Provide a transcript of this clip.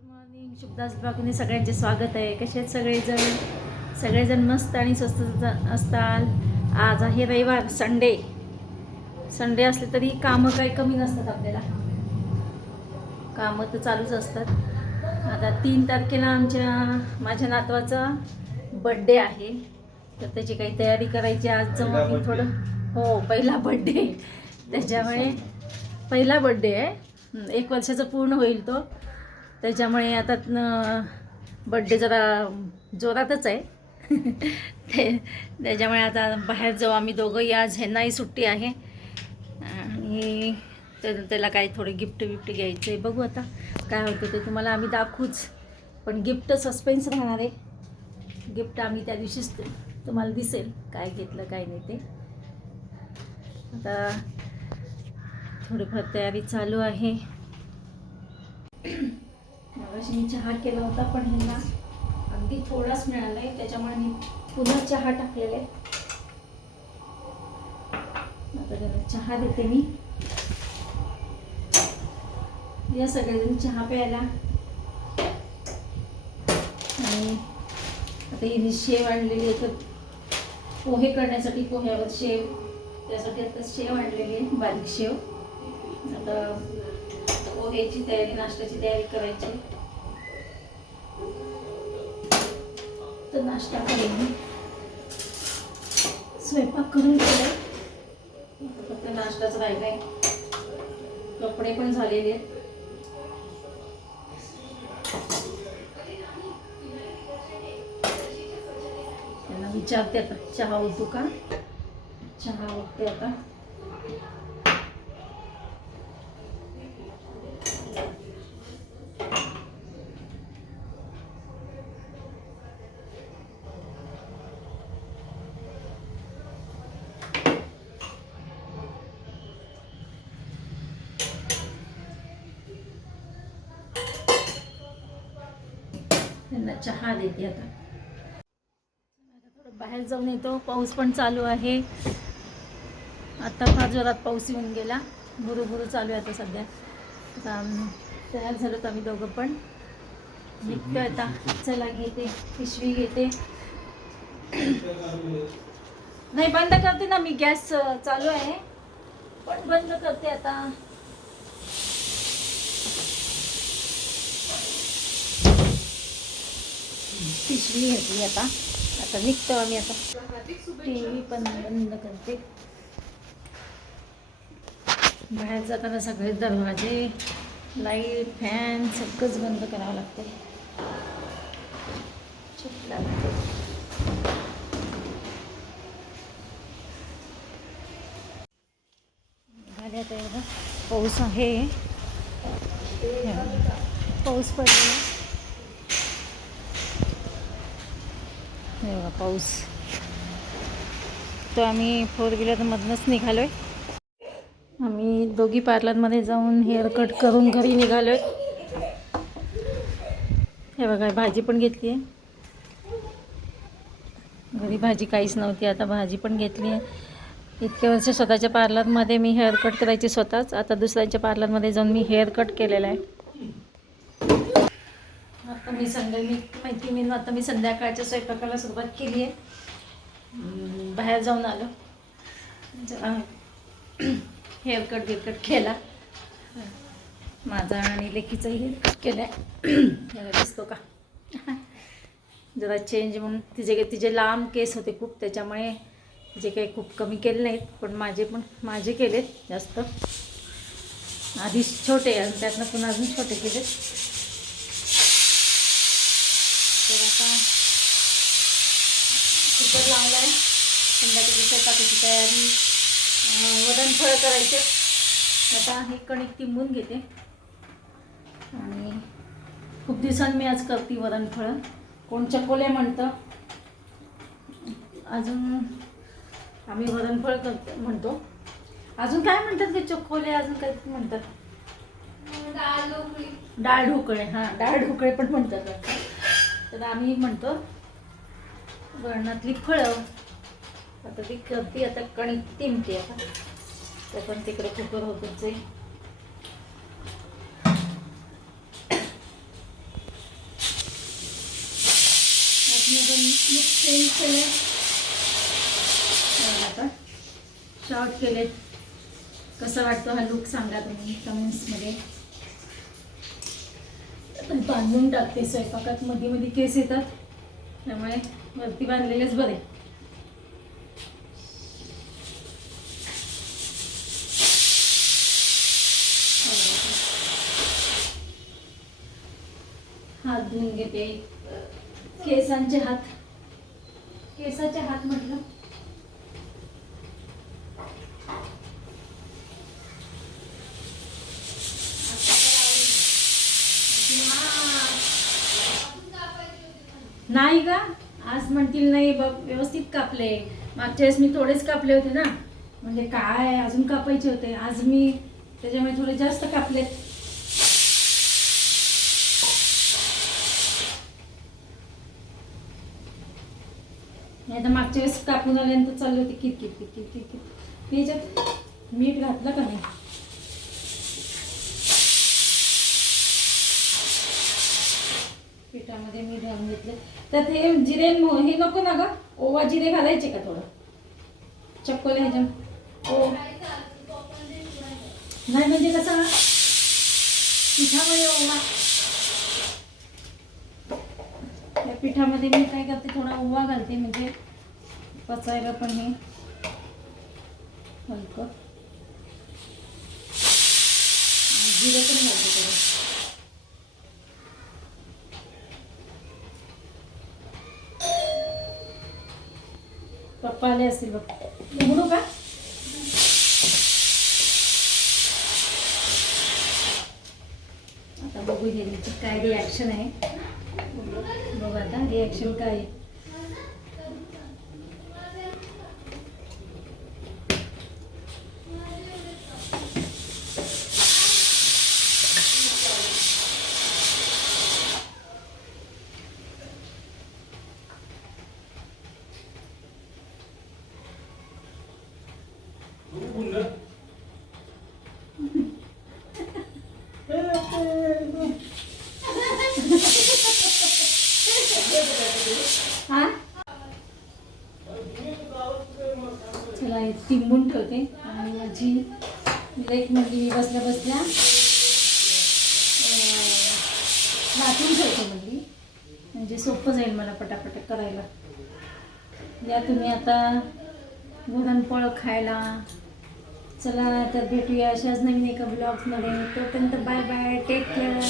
Good morning शुभदास ब्लॉगने सगळ्यांचे स्वागत आहे. कसे आहेत सगळेजण? सगळेजण मस्त आणि स्वस्त असताल आज आहे रविवार संडे संडे असले तरी कामं काही कमी नसतात आपल्याला. कामं तर चालूच असतात. आता तीन तारखेला आमच्या माझ्या नातवाचा बड्डे आहे. तर त्याची काही तयारी करायची आज birthday. थोडं हो पहिला बड्डे त्याच्यामुळे पहिला बड्डे आहे. एक वर्षाचा पूर्ण होईल तो. त्याच्यामुळे आता बड्डे जरा जोरातच आहे. ते त्याच्यामुळे आता बाहेर जाऊ आम्ही दोघंही आज ह्यांनाही सुट्टी आहे. आणि त्या- त्याला काही थोडे गिफ्ट बिफ्ट घ्यायचे. बघू आता काय होतं ते. तुम्हाला आम्ही दाखवूच. पण गिफ्ट सस्पेन्स राहणार आहे. गिफ्ट आम्ही त्या दिवशीच तुम्हाला दिसेल. काय घेतलं काय नाही ते. आता थोडीफार तयारी चालू आहे. मगाशी मी चहा केला होता पण ह्यांना अगदी थोडाच मिळाला आहे त्याच्यामुळे मी पुन्हा चहा टाकलेला आहे. आता त्याला चहा देते मी. या सगळेजण चहा प्यायला. आणि आता हिने शेव आणलेली आहे तर पोहे करण्यासाठी पोह्यावर शेव त्यासाठी आता शेव आणलेली आहे बारीक शेव. आता पोह्याची तयारी नाश्त्याची तयारी करायची. तर नाश्ता करेन. मी स्वयंपाक करून केलाय फक्त नाश्ताच राहिलाय. कपडे पण झालेले आहेत. त्यांना विचारते आता चहा होतो का? चहा होते आता. त्यांना चहा देते आता. थोडं बाहेर जाऊन येतो. पाऊस पण चालू आहे. आता फार जोरात पाऊस येऊन गेला. भुरुभुरू चालू आहे आता सध्या. आता झालो तर आम्ही दोघं पण. निघतो आता. चला घेते. पिशवी घेते. नाही बंद करते ना मी. गॅस चालू आहे. पण बंद करते आता. पिशवी घेतली आता. आता निघतो आम्ही आता. टी व्ही पण बंद करते. बाहेर जाताना सगळे दरवाजे लाइट फॅन सगळंच बंद करावं लागते चूप लागते पाऊस आहे. पाऊस पडला हे बघा पाऊस. तो आम्ही फोर व्हीलरमधनंच निघालो आहे आम्ही दोघी पार्लरमध्ये जाऊन हेअर कट करून घरी निघालो आहे हे बघा भाजी पण घेतली आहे. घरी भाजी काहीच नव्हती आता भाजी पण घेतली आहे. इतक्या वर्ष स्वतःच्या पार्लरमध्ये मी हेअर कट करायची स्वतःच आता दुसऱ्यांच्या पार्लरमध्ये जाऊन मी हेअर कट केलेला आहे. आता मी संध्या मी माहिती मी आता मी संध्याकाळच्या स्वयंपाकाला सुरुवात केली आहे बाहेर जाऊन आलो. जरा हेअर बिरकट केला. माझा आणि लेकीचाही हेअरकट केला आहे दिसतो का? जरा चेंज म्हणून तिचे तिचे लांब केस होते खूप त्याच्यामुळे तिचे काही खूप कमी केले नाहीत पण माझे पण माझे केलेत जास्त. आधी छोटे आणि त्यातनं पुन्हा अजून छोटे केलेत. तर आता कुकर लावला आहे संध्याकाळची स्वयंपाकाची तयारी वरणफळं करायचे. आता हे कणिक तिंबून घेते. आणि खूप दिवसांनी मी आज करते वरणफळं. कोण चकोले म्हणतं? अजून आम्ही वरणफळ करतो म्हणतो. अजून काय म्हणतात ते चकोले? अजून काय म्हणतात? डाळ ढोकळे. हां डाळ ढोकळे पण म्हणतात. तर आम्ही म्हणतो वरणातली फळं आता ती करते आता कणिक तिमते आता. तर पण तिकडे कुकर होतच आहे. शॉर्ट केले कसा वाटतो हा लुक सांगा तुम्ही कमेंट्समध्ये बांधून टाकते स्वयंपाकात. मध्ये मध्ये केस येतात. त्यामुळे वरती बांधलेलेच बरे. हात धुवून घेते. केसांचे हात. केसाचे हात म्हटलं. नाही का? आज म्हणतील नाही बघ व्यवस्थित कापले मागच्या वेळेस मी थोडेच कापले होते ना. म्हणजे काय अजून कापायचे होते? आज मी त्याच्यामुळे थोडे जास्त कापलेत. नाही तर मागच्या वेळेस कापून आल्यानंतर चालले होते. कित कित कित कित कित कित याच्यात मीठ घातलं का नाही? पिठामध्ये मीठ घालून घेतलं. त्यात हे जिरे हे नको ना ग. ओवा जिरे घालायचे का थोडं? चक्कोले ह्याच्या ओ. नाही म्हणजे कसं? पिठामध्ये ओवा. त्या पिठामध्ये मी काय करते थोडा ओवा घालते म्हणजे पचायला पण हे हलकं. जिरे पण घालते थोडं. पप्पा आले असतील बघ. उघडू का? आता बघू हे काय रिॲक्शन आहे. बघू आता रिॲक्शन काय आहे हा चला हे तिंबून ठेवते. आणि माझी लेक मुलगी बसल्या बसल्या वाचून ठेवते मुलगी म्हणजे सोपं जाईल मला पटापट करायला. या तुम्ही आता पुरणपोळं खायला चला तर भेटूया अशाच नवीन एका ब्लॉग्समध्ये तोपर्यंत बाय बाय टेक केअर